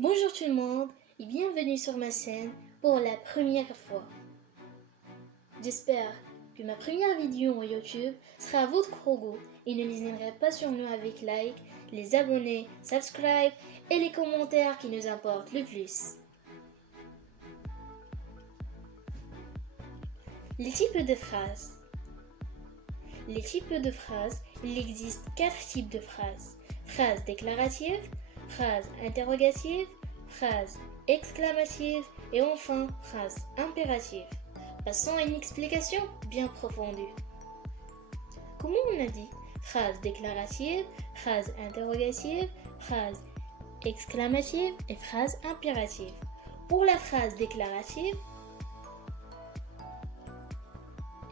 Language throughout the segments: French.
Bonjour tout le monde et bienvenue sur ma chaîne pour la première fois. J'espère que ma première vidéo en YouTube sera à votre goût et ne lésinerez pas sur nous avec like, les abonnés, subscribe et les commentaires qui nous importent le plus. Les types de phrases. Les types de phrases, il existe 4 types de phrases. Phrases déclaratives, phrases interrogatives, phrases exclamatives et enfin phrases impératives. Passons à une explication bien approfondie. Comme on a dit, phrases déclaratives, phrases interrogatives, phrases exclamatives et phrases impératives. Pour la phrase déclarative,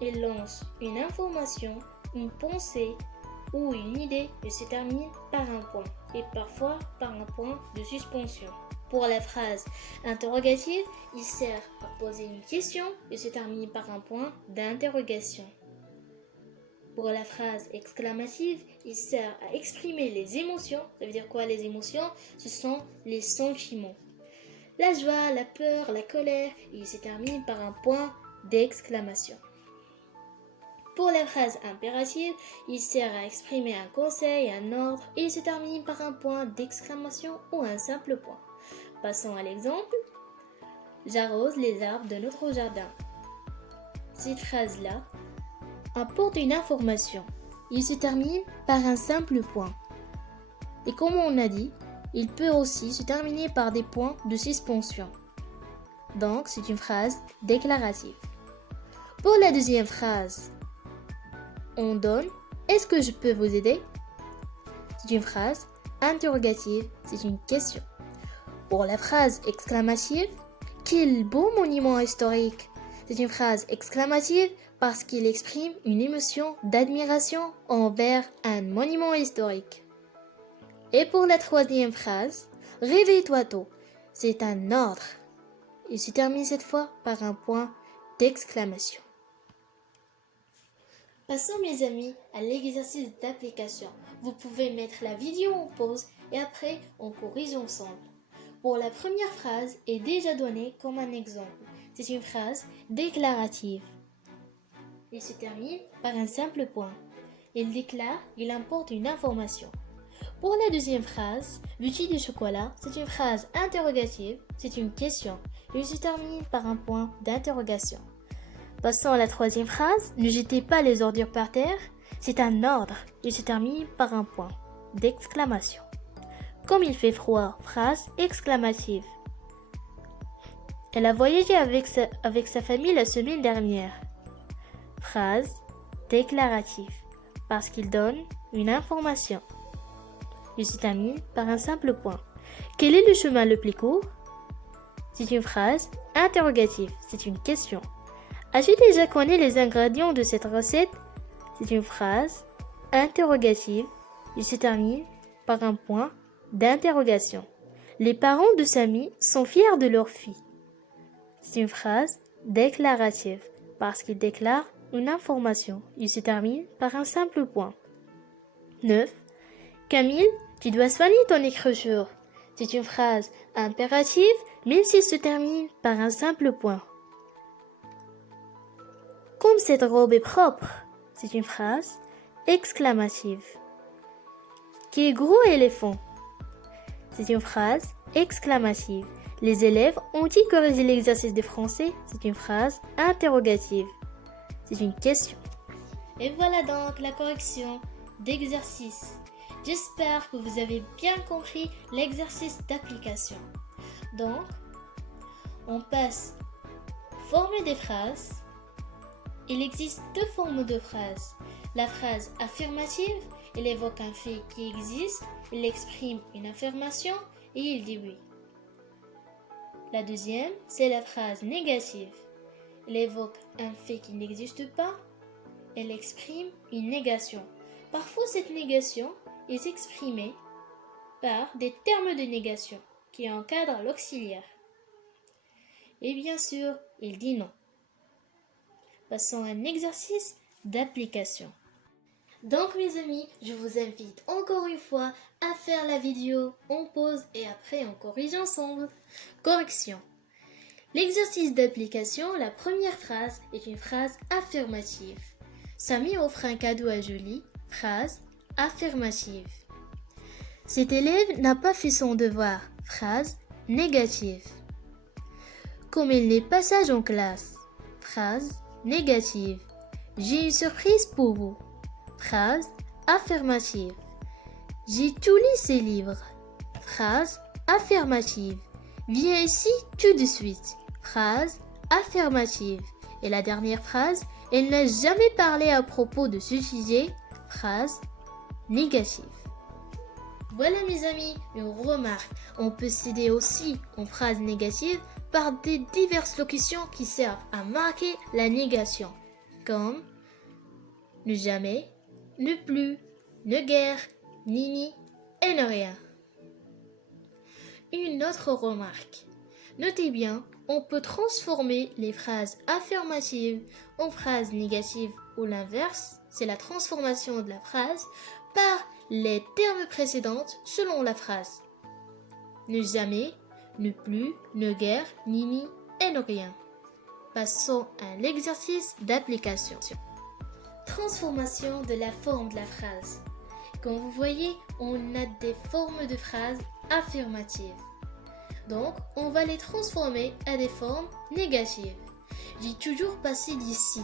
elle lance une information, une pensée ou une idée et se termine par un point et parfois par un point de suspension. Pour la phrase interrogative, il sert à poser une question et se termine par un point d'interrogation. Pour la phrase exclamative, il sert à exprimer les émotions. Ça veut dire quoi les émotions? Ce sont les sentiments. La joie, la peur, la colère, et il se termine par un point d'exclamation. Pour la phrase impérative, il sert à exprimer un conseil, un ordre, et il se termine par un point d'exclamation ou un simple point. Passons à l'exemple. J'arrose les arbres de notre jardin. Cette phrase-là apporte une information. Il se termine par un simple point. Et comme on a dit, il peut aussi se terminer par des points de suspension. Donc, c'est une phrase déclarative. Pour la deuxième phrase, on donne « Est-ce que je peux vous aider ?» C'est une phrase interrogative, c'est une question. Pour la phrase exclamative, « Quel beau monument historique !» C'est une phrase exclamative parce qu'il exprime une émotion d'admiration envers un monument historique. Et pour la troisième phrase, « Réveille-toi tôt !» C'est un ordre. Il se termine cette fois par un point d'exclamation. Passons mes amis à l'exercice d'application. Vous pouvez mettre la vidéo en pause et après on corrige ensemble. Pour la première phrase est déjà donnée comme un exemple. C'est une phrase déclarative. Il se termine par un simple point. Il déclare, il importe une information. Pour la deuxième phrase, veux-tu du chocolat? C'est une phrase interrogative, c'est une question. Il se termine par un point d'interrogation. Passons à la troisième phrase, ne jetez pas les ordures par terre. C'est un ordre, il se termine par un point d'exclamation. Comme il fait froid, phrase exclamative. Elle a voyagé avec sa famille la semaine dernière. Phrase déclarative, parce qu'il donne une information. Il se termine par un simple point. Quel est le chemin le plus court? C'est une phrase interrogative, c'est une question. As-tu déjà connu les ingrédients de cette recette? C'est une phrase interrogative. Il se termine par un point d'interrogation. Les parents de Samy sont fiers de leur fille. C'est une phrase déclarative parce qu'il déclare une information. Il se termine par un simple point. 9. Camille, tu dois soigner ton écriture. C'est une phrase impérative même s'il se termine par un simple point. Comme cette robe est propre, c'est une phrase exclamative. Quel gros éléphant! C'est une phrase exclamative. Les élèves ont-ils corrigé l'exercice de français? C'est une phrase interrogative. C'est une question. Et voilà donc la correction d'exercice. J'espère que vous avez bien compris l'exercice d'application. Donc, on passe former des phrases. Il existe deux formes de phrases. La phrase affirmative, elle évoque un fait qui existe, il exprime une affirmation et il dit oui. La deuxième, c'est la phrase négative. Elle évoque un fait qui n'existe pas, elle exprime une négation. Parfois, cette négation est exprimée par des termes de négation qui encadrent l'auxiliaire. Et bien sûr, il dit non. Passons à un exercice d'application. Donc mes amis, je vous invite encore une fois à faire la vidéo, on pause et après on corrige ensemble. Correction. L'exercice d'application, la première phrase est une phrase affirmative. Samy offre un cadeau à Julie, phrase affirmative. Cet élève n'a pas fait son devoir, phrase négative. Comme il n'est pas sage en classe, phrase négative. J'ai une surprise pour vous, phrase affirmative. J'ai tout lu ces livres, phrase affirmative. Viens ici tout de suite, phrase affirmative. Et la dernière phrase, elle n'a jamais parlé à propos de ce sujet, phrase négative. Voilà mes amis, une remarque. On peut s'aider aussi en phrases négatives par des diverses locutions qui servent à marquer la négation, comme ne jamais, ne plus, ne guère, ni et ne rien. Une autre remarque. Notez bien, on peut transformer les phrases affirmatives en phrases négatives ou l'inverse, c'est la transformation de la phrase, par les termes précédents selon la phrase. Ne jamais, ne plus, ne guère, ni et ne rien. Passons à l'exercice d'application. Transformation de la forme de la phrase. Comme vous voyez, on a des formes de phrases affirmatives. Donc, on va les transformer à des formes négatives. J'ai toujours passé d'ici.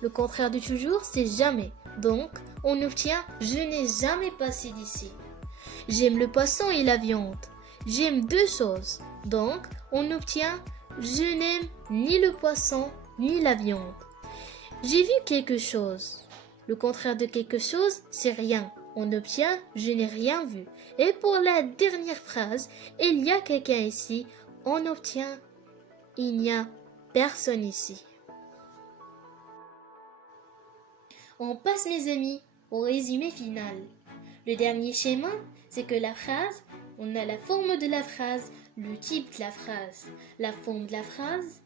Le contraire de toujours, c'est jamais. Donc, on obtient je n'ai jamais passé d'ici. J'aime le poisson et la viande. J'aime deux choses. Donc, on obtient je n'aime ni le poisson ni la viande. J'ai vu quelque chose. Le contraire de quelque chose, c'est rien. On obtient je n'ai rien vu. Et pour la dernière phrase, il y a quelqu'un ici. On obtient il n'y a personne ici. On passe mes amis au résumé final. Le dernier schéma, c'est que la phrase, on a la forme de la phrase, le type de la phrase, la forme de la phrase,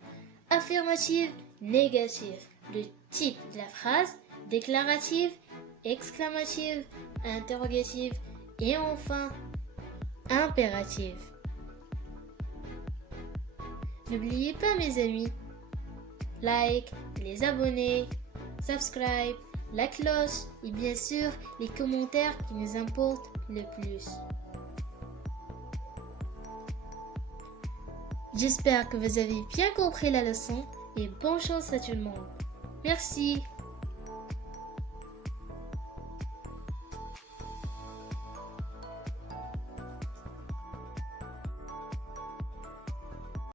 affirmative, négative, le type de la phrase, déclarative, exclamative, interrogative et enfin impérative. N'oubliez pas mes amis, like, les abonnés, subscribe, la cloche et bien sûr les commentaires qui nous importent le plus. J'espère que vous avez bien compris la leçon et bonne chance à tout le monde. Merci.